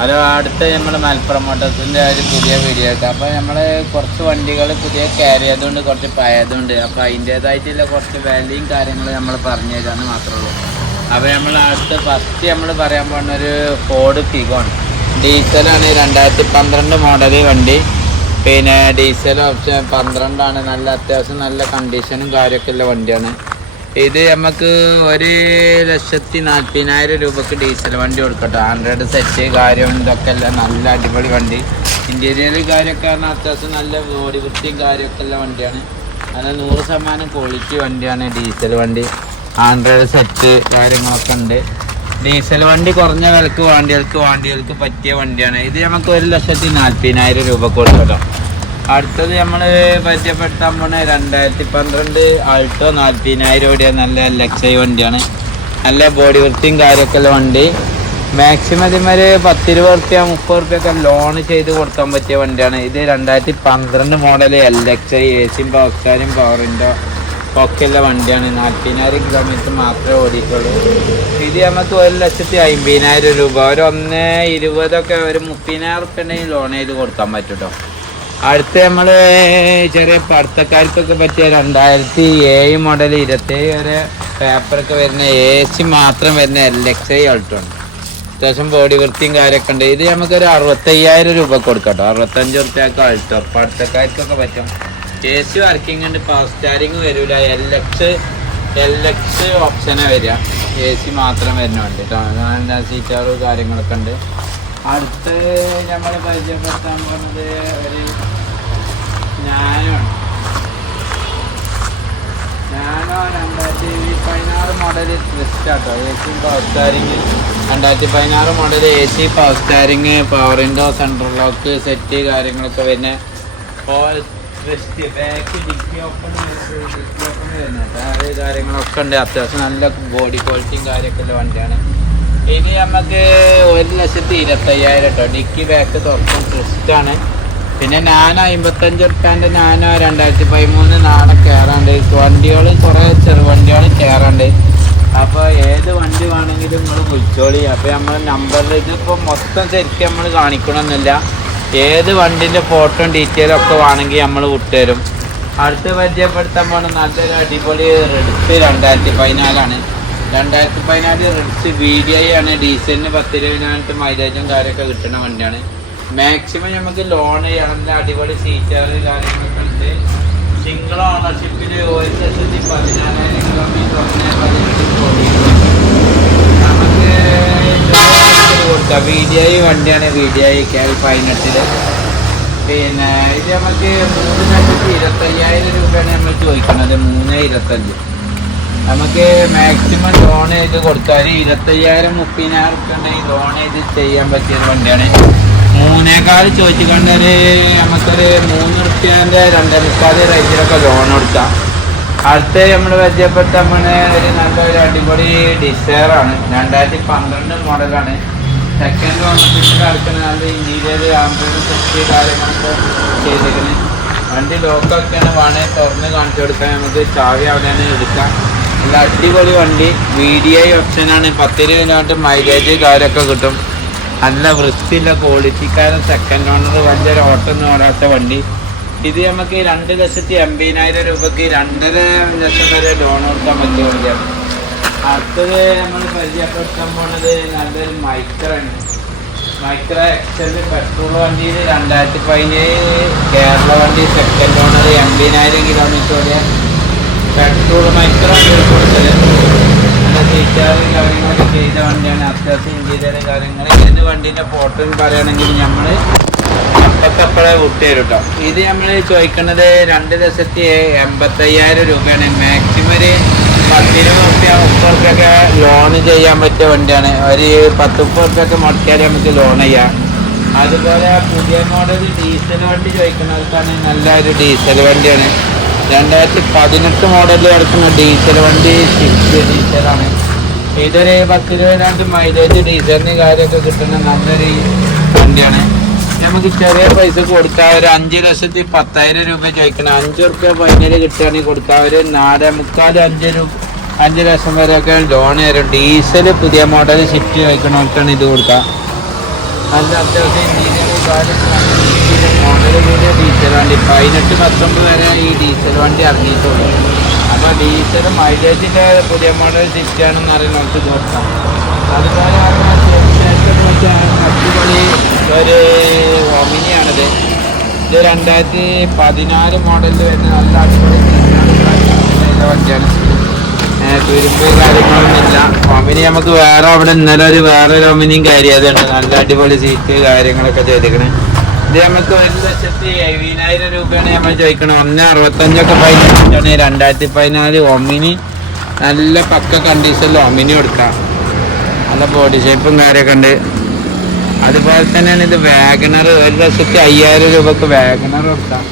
Hello അടുത്ത നമ്മൾ മലപ്പുറം മോട്ടോഴ്സിന്റെ ഒരു പുതിയ വീഡിയോ ആയിട്ട് അപ്പോൾ നമ്മൾ കുറച്ച് വണ്ടികൾ പുതിയ ക്യാരി ചെയ്തുകൊണ്ട് കുറച്ച് പായതുകൊണ്ട് അപ്പോൾ അതിന്റേതായിട്ടുള്ള കുറച്ച് വിലയും കാര്യങ്ങളും നമ്മൾ പറഞ്ഞു തരാമെന്ന് മാത്രമേ ഉള്ളൂ. അപ്പോൾ നമ്മൾ അടുത്ത് ഫസ്റ്റ് നമ്മൾ പറയാൻ പോകുന്ന ഒരു ഫോർഡ് ഫിഗോൺ ഡീസലാണ് രണ്ടായിരത്തി പന്ത്രണ്ട് മോഡൽ വണ്ടി. പിന്നെ ഡീസൽ ഓപ്ഷൻ പന്ത്രണ്ടാണ്. നല്ല അത്യാവശ്യം നല്ല കണ്ടീഷനും കാര്യമൊക്കെ ഉള്ള വണ്ടിയാണ്. ഇത് നമുക്ക് ഒരു ലക്ഷത്തി നാൽപ്പതിനായിരം രൂപക്ക് ഡീസൽ വണ്ടി കൊടുക്കട്ടെ. ആൻഡ്രോയിഡ് സെറ്റ് കാര്യം ഇതൊക്കെ അല്ല നല്ല അടിപൊളി വണ്ടി. ഇന്റീരിയർ കാര്യമൊക്കെ പറഞ്ഞാൽ അത്യാവശ്യം നല്ല ബോഡി വൃത്തിയും കാര്യമൊക്കെ ഉള്ള വണ്ടിയാണ്. നല്ല നൂറ് ശതമാനം ക്വാളിറ്റി വണ്ടിയാണ് ഡീസൽ വണ്ടി. ആൻഡ്രോയിഡ് സെറ്റ് കാര്യങ്ങളൊക്കെ ഉണ്ട്. ഡീസൽ വണ്ടി കുറഞ്ഞ വിലക്ക് വണ്ടികൾക്ക് വണ്ടികൾക്ക് പറ്റിയ വണ്ടിയാണ്. ഇത് നമുക്ക് ഒരു ലക്ഷത്തി നാൽപ്പതിനായിരം രൂപ കൊടുക്കട്ടോ. അടുത്തത് നമ്മൾ പരിചയപ്പെടുത്താൻ പോണ രണ്ടായിരത്തി പന്ത്രണ്ട് ആൾട്ടോ നാൽപ്പതിനായിരം രൂപയുടെ നല്ല ലക്ഷൈ വണ്ടിയാണ്. നല്ല ബോഡി വൃത്തിയും കാര്യമൊക്കെ ഉള്ള വണ്ടി. മാക്സിമം ഇതുമാര് പത്ത് രൂപ റുപ്യ മുപ്പത് റുപ്യൊക്കെ ലോൺ ചെയ്ത് കൊടുക്കാൻ പറ്റിയ വണ്ടിയാണ്. ഇത് രണ്ടായിരത്തി പന്ത്രണ്ട് model L X I A സിയും പവറിന്റെ ഒക്കെ ഉള്ള വണ്ടിയാണ്. നാൽപ്പതിനായിരം കിലോമീറ്റർ മാത്രമേ ഓടിയിട്ടുള്ളൂ. ഇത് നമുക്ക് ഒരു ലക്ഷത്തി അമ്പതിനായിരം രൂപ. ഒരു ഒന്ന് ഇരുപതൊക്കെ ഒരു മുപ്പതിനായിരം റുപ്യ ലോൺ ചെയ്ത് കൊടുക്കാൻ പറ്റും കേട്ടോ അടുത്ത നമ്മൾ ചെറിയ പഠിത്തക്കാർക്കൊക്കെ പറ്റിയ രണ്ടായിരത്തി ഏഴ് മോഡൽ ഇരുപത്തേഴ് വരെ പേപ്പറൊക്കെ വരുന്ന എ സി മാത്രം വരുന്ന എൽ എക്സ് ഐ അൾട്ടോ ഉണ്ട് അത്യാവശ്യം ബോഡി വൃത്തിയും കാര്യമൊക്കെ ഉണ്ട്. ഇത് നമുക്കൊരു അറുപത്തയ്യായിരം രൂപ കൊടുക്കട്ടോ അറുപത്തഞ്ച് റുപ്യക്ക് അൾട്ടോ പഠിത്തക്കാർക്കൊക്കെ പറ്റും. എ സി വർക്കിംഗ് ഉണ്ട് പവർ സ്റ്റാരിങ് വരില്ല എൽ എക്സ് എൽ എക്സ് ഓപ്ഷനെ വരിക. എ സി മാത്രം വരുന്ന വണ്ടി കേട്ടോ. സീറ്റാറും കാര്യങ്ങളൊക്കെ ഉണ്ട്. അടുത്ത് നമ്മൾ പരിചയപ്പെടുത്താൻ പോകുന്നത് ഒരു രണ്ടായിരത്തി പതിനാറ് model A C power steering power steering window central lock set കാര്യങ്ങളൊക്കെ വരുന്ന ടയറ് കാര്യങ്ങളൊക്കെ ഉണ്ട്. അത്യാവശ്യം നല്ല ബോഡി ക്വാളിറ്റിയും കാര്യമൊക്കെ വണ്ടിയാണ്. ഇനി നമുക്ക് ഒരു ലക്ഷത്തി ഇരുപത്തയ്യായിരം കേട്ടോ ഡിക്കി ബാക്ക് തുറക്കും ട്വിസ്റ്റാണ് പിന്നെ ഞാൻ അമ്പത്തഞ്ച് ഉറുപ്പ്യാന്റെ നാന രണ്ടായിരത്തി പതിമൂന്ന് നാളെ കയറാണ്ട് വണ്ടികൾ കുറേ ചെറുവണ്ടികൾ കയറാണ്ട് അപ്പോൾ ഏത് വണ്ടി വേണമെങ്കിലും നിങ്ങൾ വിളിച്ചോളി. അപ്പോൾ നമ്മൾ നമ്പറിൽ ഇതിപ്പോൾ മൊത്തം ശരിക്കും നമ്മൾ കാണിക്കണമെന്നില്ല ഏത് വണ്ടിന്റെ ഫോട്ടോയും ഡീറ്റെയിലും ഒക്കെ വേണമെങ്കിൽ നമ്മൾ വിട്ടുതരും. അടുത്ത് പരിചയപ്പെടുത്താൻ പോണ നല്ലൊരു അടിപൊളി റെഡ്സ് രണ്ടായിരത്തി പതിനാലാണ്. രണ്ടായിരത്തി പതിനാല് റെഡ്സ് വി ഡി ഐ ആണ് ഡീസലിന് പത്ത് ഇരുപതിനായിരത്തി മൈലേജും കാര്യമൊക്കെ കിട്ടുന്ന വണ്ടിയാണ്. മാക്സിമം നമുക്ക് ലോൺ ചെയ്യണമെങ്കിൽ അടിപൊളി സീറ്റുകൾ കാര്യങ്ങളൊക്കെ ഉണ്ട്. സിംഗിൾ ഓണർഷിപ്പിൽ ഒരു ലക്ഷത്തി പതിനാലായിരം കിലോമീറ്റർ നമുക്ക് കൊടുക്കാം. വി വണ്ടിയാണ്. വി ഡി ഐ പിന്നെ ഇത് നമുക്ക് മൂന്ന് ലക്ഷത്തി ഇരുപത്തയ്യായിരം രൂപയാണ് നമ്മൾ ചോദിക്കുന്നത് മൂന്ന് ഇരുപത്തഞ്ച്. നമുക്ക് മാക്സിമം ലോൺ ചെയ്ത് കൊടുക്കാൻ ഇരുപത്തയ്യായിരം മുപ്പതിനായിരം റുപ്യ ഉണ്ടെങ്കിൽ ചെയ്യാൻ പറ്റിയ വണ്ടിയാണ്. മൂന്നേക്കാൾ ചോദിച്ചു കണ്ടൊരു നമുക്കൊരു മൂന്ന് റുപ്യന്റെ രണ്ടേ മുക്കാൽ റേറ്റിലൊക്കെ ലോൺ കൊടുക്കാം. അടുത്ത നമ്മൾ പരിചയപ്പെട്ട നമ്മുടെ ഒരു നല്ലൊരു അടിപൊളി ഡിസയറാണ് രണ്ടായിരത്തി പന്ത്രണ്ട് മോഡലാണ്. സെക്കൻഡ് ഓണർഷിപ്പിൽ അടുക്കുന്ന നല്ല ഇന്റീരിയർ ആംബുലൻസ് സെഫ്റ്റി കാര്യങ്ങളൊക്കെ ചെയ്തിരിക്കുന്നത് വണ്ടി ലോക്കൊക്കെയാണ് വേണേൽ തുറന്ന് കാണിച്ചു കൊടുക്കാൻ നമുക്ക് ചാവി അവിടെയാണ് എടുക്കാം. നല്ല അടിപൊളി വണ്ടി. വി ഡി ഐ ഓപ്ഷനാണ് പത്തിരുപതിനായിട്ട് മൈലേജ് കാര്യമൊക്കെ കിട്ടും. നല്ല വൃത്തിയുള്ള ക്വാളിറ്റിക്കാരൻ സെക്കൻഡ് ഓണർ വലിയ ഓട്ടം ഓടാത്ത വണ്ടി. ഇത് നമുക്ക് രണ്ട് ലക്ഷത്തി എൺപതിനായിരം രൂപക്ക് രണ്ടര ലക്ഷം വരെ ലോൺ കൊടുക്കാൻ പറ്റിയ വണ്ടിയാണ്. അടുത്തത് നമ്മൾ പരിചയപ്പെടുത്താൻ പോണത് നല്ലൊരു മൈക്രാണ് മൈക്ര എക്സൽ പെട്രോൾ വണ്ടിയിൽ രണ്ടായിരത്തി പതിനേഴ് കേരള വണ്ടി സെക്കൻഡ് ഓണർ എൺപതിനായിരം കിലോമീറ്റർ ഓടിയ പെട്രോൾ മൈക്ര കൊടുത്തത്. നല്ല ഫീച്ചറും കാര്യങ്ങളൊക്കെ ചെയ്ത വണ്ടിയാണ്. അത്യാവശ്യം ഇന്റീരിയറും കാര്യങ്ങൾ ഇതിന്റെ വണ്ടീന്റെ ഫോട്ടോയും പറയുകയാണെങ്കിൽ നമ്മൾ അപ്പത്തപ്പഴേ വിട്ടുതരും കേട്ടോ ഇത് നമ്മൾ ചോദിക്കുന്നത് രണ്ട് ലക്ഷത്തി എൺപത്തയ്യായിരം രൂപയാണ്. മാക്സിമം ഒരു പത്തിരുപത് റുപ്യ മുപ്പത് റുപ്യൊക്കെ ലോൺ ചെയ്യാൻ പറ്റിയ വണ്ടിയാണ്. ഒരു പത്ത് മുപ്പത് റുപ്യൊക്കെ മുടക്കിയാൽ നമുക്ക് ലോൺ ചെയ്യാം. അതുപോലെ പുതിയ മോഡൽ ഡീസൽ വണ്ടി ചോദിക്കുന്നവർക്കാണ് നല്ല ഒരു ഡീസൽ വണ്ടിയാണ്. രണ്ടായിരത്തി പതിനെട്ട് മോഡലിൽ കിടക്കുന്ന ഡീസൽ വണ്ടി സ്വിഫ്റ്റ് ഡീസലാണ് ഇതൊരു പത്തിരുപതിനാണ്ട് മൈലേജ് ഡീസലിന് കാര്യമൊക്കെ കിട്ടുന്ന നല്ലൊരു വണ്ടിയാണ്. നമുക്ക് ചെറിയ പൈസ കൊടുക്കാൻ ഒരു അഞ്ച് ലക്ഷത്തി പത്തായിരം രൂപ ചോദിക്കണം. അഞ്ച് റുപ്യ ഫൈനൽ കിട്ടുകയാണെങ്കിൽ കൊടുക്കാൻ ഒരു നാല് മുക്കാൽ അഞ്ച് രൂപ അഞ്ച് ലക്ഷം വരെയൊക്കെ ലോൺ തരും. ഡീസൽ പുതിയ മോഡൽ ഷിഫ്റ്റ് ചോദിക്കണവർക്കാണ് ഇത് കൊടുക്കാം നല്ല അത്യാവശ്യം ഇന്റീരിയർ മോഡൽ കൂടിയ ഡീസൽ വണ്ടി പതിനെട്ട് പത്തൊമ്പത് വരെ ഈ ഡീസൽ വണ്ടി ഇറങ്ങിയിട്ടുള്ളൂ. അപ്പോൾ ഡീസൽ മൈലേജിന്റെ പുതിയ മോഡൽ സിറ്റി ആണെന്ന് അറിയുന്ന നമുക്ക് നോക്കാം അതുപോലെ അടിപൊളി ഒരു ഒമിനിയാണിത് ഇത് രണ്ടായിരത്തി പതിനാല് മോഡലിൽ വരുന്ന നല്ല അടിപൊളി വണ്ടിയാണ്. തുരുമ്പ് കാര്യങ്ങളൊന്നുമില്ല. ഒമിനി നമുക്ക് വേറെ അവിടെ ഇന്നലെ ഒരു വേറെ ഒരു ഒമിനിയും കയറിയതുണ്ട് നല്ല അടിപൊളി സീറ്റ് കാര്യങ്ങളൊക്കെ ചെയ്തിക്കണേ രണ്ടായിരത്തി പതിനാല് ഒമിനി നല്ല പക്ക കണ്ടീഷനിൽ ഒമിനി കൊടുക്കാം. നല്ല ബോഡി ഷേപ്പും കാര്യമൊക്കെ ഉണ്ട്. അതുപോലെ തന്നെയാണ് ഇത് വാഗണർ ഒരു ലക്ഷത്തി അയ്യായിരം രൂപക്ക് വാഗണർ കൊടുക്കാം.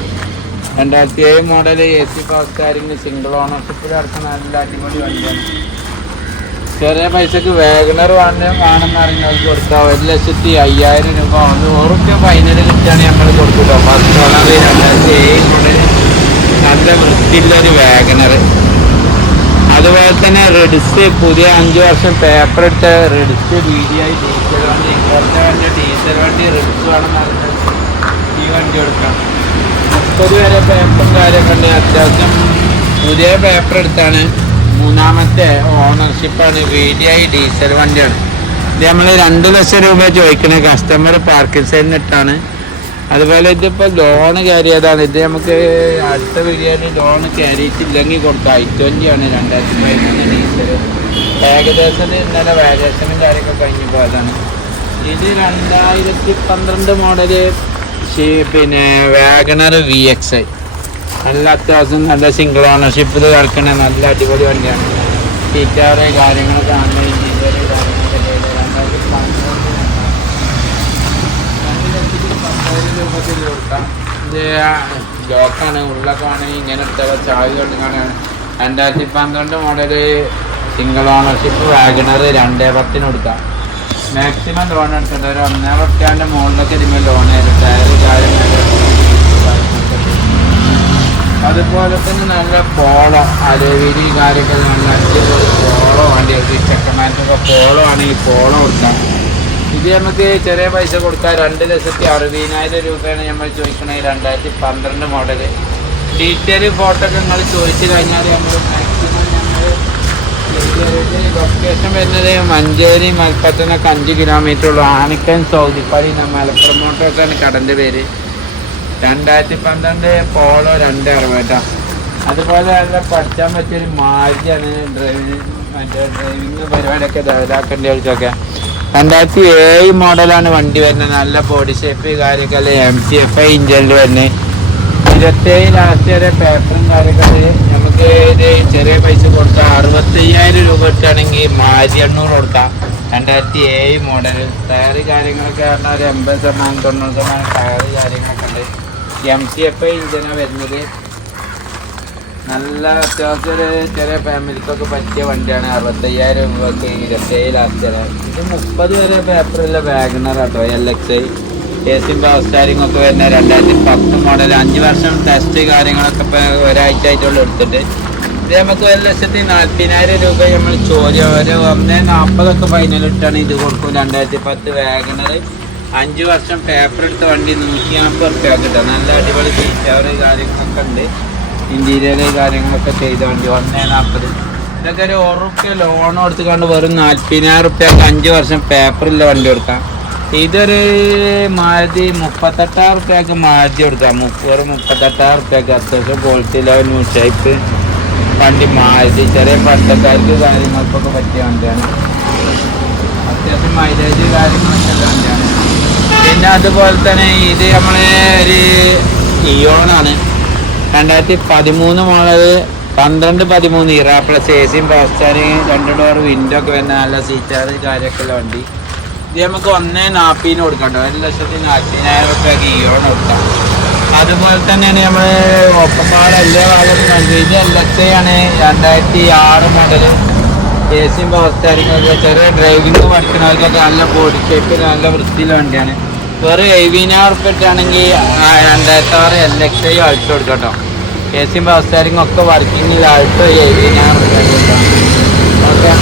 രണ്ടായിരത്തി ഏഴ് model A C fast single ഓണർഷിപ്പിൽ അടക്കം നല്ല അടിപൊളി വണ്ടിയാണ്. ചെറിയ പൈസക്ക് വാഗണർ വേണം വേണമെന്ന് അറിഞ്ഞവർക്ക് കൊടുക്കാം ഒരു ലക്ഷത്തി അയ്യായിരം രൂപ ഓർക്കെ ഫൈനൽ കിട്ടുകയാണെങ്കിൽ നമ്മൾ കൊടുക്കൂട്ടോ ഫസ്റ്റ് ഓണർ രണ്ടായിരത്തി ഏഴ് മോഡൽ നല്ല വൃത്തിയുള്ളൊരു വാഗണർ അതുപോലെ തന്നെ റെഡിസ് പുതിയ അഞ്ച് വർഷം പേപ്പർ എടുത്ത റെഡിസ് വീഡിയോ ഡീസൽ വണ്ടി ഇപ്പോഴത്തെ വണ്ടി ഡീസൽ വണ്ടി റെഡിസ് വേണമെന്ന് അറിഞ്ഞത് ഈ വണ്ടി കൊടുക്കാം. മുപ്പത് വരെ പേപ്പറും കാര്യമൊക്കെ ഉണ്ട്. അത്യാവശ്യം പുതിയ പേപ്പർ എടുത്താണ്. മൂന്നാമത്തെ ഓണർഷിപ്പാണ് വി ഡി ഐ ഡീസൽ വണ്ടിയാണ്. ഇത് നമ്മൾ രണ്ട് ലക്ഷം രൂപ ചോദിക്കുന്നത് കസ്റ്റമർ പാർക്കിംഗ് സൈഡിന് ഇട്ടാണ്. അതുപോലെ ഇതിപ്പോൾ ലോണ് ചെയ്താണ് ഇത് നമുക്ക് അടുത്ത വീഡിയോയിൽ ലോണ് ക്യാരിയിട്ടില്ലെങ്കിൽ കൊടുക്കാം. ഐ ട്വന്റി ആണ് രണ്ടായിരത്തി പതിനൊന്ന് ഡീസൽ ഏകദേശം ഇന്നലെ വാലേഷനും കാര്യമൊക്കെ കഴിഞ്ഞ് പോയതാണ്. ഇത് രണ്ടായിരത്തി പന്ത്രണ്ട് മോഡൽ പിന്നെ വാഗണർ വി എക്സ് ഐ നല്ല അത്യാവശ്യം നല്ല സിംഗിൾ ഓണർഷിപ്പിൽ കിടക്കുന്ന നല്ല അടിപൊളി വണ്ടിയാണ് ഫീച്ചറ് കാര്യങ്ങളൊക്കെ ആണ് ഇന്റീരിയർ കാര്യങ്ങളൊക്കെ ചെയ്ത് രണ്ടായിരത്തി പന്ത്രണ്ട് രണ്ട് ലക്ഷത്തി പത്തായിരം രൂപത്തിൽ കൊടുക്കാം ഇത് ലോക്കാണ് ഉള്ളൊക്കെ ആണെങ്കിൽ ഇങ്ങനെ എടുത്ത ചായ കൊടുക്കാനാണ് രണ്ടായിരത്തി പന്ത്രണ്ട് മോഡൽ സിംഗിൾ ഓണർഷിപ്പ് വാഗണർ രണ്ടേ പത്തിന് കൊടുക്കാം മാക്സിമം ലോൺ എടുത്തിട്ട് ഒരു ഒന്നേ പത്താന്റെ മുകളിലൊക്കെ ഇതിന്മേൽ ലോൺ ആയിരുന്നു ടയർ അതുപോലെ തന്നെ നല്ല പോളോ അലോവേരി കാര്യമൊക്കെ നല്ല അടിപൊളി പോളോ വണ്ടി ഈ ചെക്കന്മാർക്കൊക്കെ പോളോ ആണെങ്കിൽ പോളോ കൊടുക്കാം. ഇത് നമുക്ക് ചെറിയ പൈസ കൊടുക്കാം രണ്ട് ലക്ഷത്തി അറുപതിനായിരം രൂപയാണ് നമ്മൾ ചോദിക്കണത് രണ്ടായിരത്തി പന്ത്രണ്ട് മോഡൽ ഡീറ്റെയിൽ ഫോട്ടോ ഒക്കെ നിങ്ങൾ ചോദിച്ചു കഴിഞ്ഞാൽ നമ്മൾ ലൊക്കേഷൻ വരുന്നത് മഞ്ചേരി മലപ്പുറത്തിനൊക്കെ അഞ്ച് കിലോമീറ്റർ ഉള്ളൂ. ആണിക്കൻ സൗദിപ്പാലി മലപ്പുറം മോട്ടോഴ്സാണ് കടന്റെ പേര്. രണ്ടായിരത്തി പന്ത്രണ്ട് പോളോ രണ്ട് അറുപതാ അതുപോലെ തന്നെ പഠിച്ചാൻ പറ്റിയൊരു മറ്റേ ഡ്രൈവിംഗ് പരിപാടിയൊക്കെ ഇതാക്കേണ്ടവർക്കൊക്കെ രണ്ടായിരത്തി ഏഴ് മോഡലാണ് വണ്ടി വരുന്നത്. നല്ല ബോഡി ഷേപ്പ് കാര്യമൊക്കെ എം സി എഫ് ഐ ഇഞ്ചിൽ വരുന്നത്. ഇരുപത്തേഴ് ലാസ്റ്റ് വരെ പേപ്പറും കാര്യമൊക്കെ നമുക്ക് ചെറിയ പൈസ കൊടുക്കാം അറുപത്തയ്യായിരം രൂപ കിട്ടുകയാണെങ്കിൽ മാരി എണ്ണൂറ് കൊടുക്കാം. രണ്ടായിരത്തി ഏഴ് മോഡൽ ടയർ കാര്യങ്ങളൊക്കെ പറഞ്ഞാൽ ഒരു എൺപത് ശതമാനം തൊണ്ണൂറ് ശതമാനം ടയർ കാര്യങ്ങളൊക്കെ ഉണ്ട്. എം സി എഫ് ഐ ഇഞ്ചിനാണ് വരുന്നത്. നല്ല അത്യാവശ്യം ചെറിയ ഫാമിലിക്കൊക്കെ പറ്റിയ വണ്ടിയാണ്. അറുപത്തയ്യായിരം രൂപക്ക് ഇരുപത്തേഴ് ലാസ്റ്റ് വരെ ഇത് മുപ്പത് വരെ പേപ്പറുള്ള വാഗണർ കേട്ടോ എൽ എക്സ് ഐ സിയും പവർ സ്റ്റാരിങ് ഒക്കെ വരുന്ന രണ്ടായിരത്തി പത്ത് മോഡൽ അഞ്ച് വർഷം ടെസ്റ്റ് കാര്യങ്ങളൊക്കെ ഇപ്പോൾ ഒരാഴ്ച ആയിട്ടുള്ള എടുത്തിട്ട്. ഇത് നമുക്ക് ഒരു ലക്ഷത്തി നാൽപ്പതിനായിരം രൂപ നമ്മൾ ചോദ്യം. ഒരു ഒന്നേ നാൽപ്പതൊക്കെ ഫൈനൽ ഇട്ടാണ് ഇത് കൊടുക്കും. രണ്ടായിരത്തി പത്ത് വാഗണർ അഞ്ച് വർഷം പേപ്പർ എടുത്ത വണ്ടി നൂറ്റി നാൽപ്പത് റുപ്യ കിട്ടും നല്ല അടിപൊളി ഫീച്ചർ കാര്യങ്ങളൊക്കെ ഉണ്ട്. ഇന്റീരിയർ കാര്യങ്ങളൊക്കെ ചെയ്ത വണ്ടി. ഒന്നേ നാൽപ്പത് ഇതൊക്കെ ഒരു ഓറ് റുപ്യ ലോൺ കൊടുത്തുകൊണ്ട് വെറും നാൽപ്പതിനായിരം റുപ്യക്ക് അഞ്ച് വർഷം പേപ്പറില്ല വണ്ടി കൊടുക്കാം. ഇതൊരു മാരുതി മുപ്പത്തെട്ടായിരം റുപ്യക്ക് മാരുതി കൊടുക്കാം. മുപ്പത് മുപ്പത്തെട്ടായിരം റുപ്യക്ക് അത്യാവശ്യം ക്വാളിറ്റി ലെവൽ ന്യൂ ടൈപ്പ് വണ്ടി മാരുതി. ചെറിയ പണ്ടക്കാർക്ക് കാര്യങ്ങൾക്കൊക്കെ പറ്റിയ വണ്ടിയാണ്. അത്യാവശ്യം മൈലേജ് കാര്യങ്ങളൊക്കെ വണ്ടിയാണ്. പിന്നെ അതുപോലെ തന്നെ ഇത് നമ്മളെ ഒരു ഇയോണാണ് രണ്ടായിരത്തി പതിമൂന്ന് മോഡൽ പന്ത്രണ്ട് പതിമൂന്ന്. ഇറ പ്ലസ് എ സിയും പാസ്റ്റാറിങ് രണ്ട് ഡോർ വിൻഡോ ഒക്കെ വരുന്ന നല്ല സീറ്റാറ് കാര്യമൊക്കെ ഉള്ള വണ്ടി. ഇത് നമുക്ക് ഒന്നേ നാൽപ്പതിന് കൊടുക്കണ്ടോ? ഒരു ലക്ഷത്തി നാൽപ്പതിനായിരം റുപ്യ ഇയോൺ കൊടുക്കാം. അതുപോലെ തന്നെയാണ് നമ്മൾ ഒപ്പമ്പാട് എല്ലാ ഇത് എൽ രണ്ടായിരത്തി ആറ് മോഡൽ എ സിയും പവർ ചെറിയ ഡ്രൈവിംഗ് പഠിക്കുന്നവർക്കൊക്കെ നല്ല ബോഡി ഷേപ്പ് നല്ല വൃത്തിയിലുള്ള വണ്ടിയാണ്. വെറും എഴുപതിനായിരം റുപ്യ ഇട്ടാണെങ്കിൽ രണ്ടായിരത്തി ആറ് എൽ എക്സ് ഐ അൾട്ടോ എടുക്കാം കേട്ടോ എ സിയും പവർ സ്റ്റാരിങ് ഒക്കെ വർക്കിങ്ങിൽ അൾട്ടോ എഴുപതിനായിരം റുപ്യ ഓക്കെ.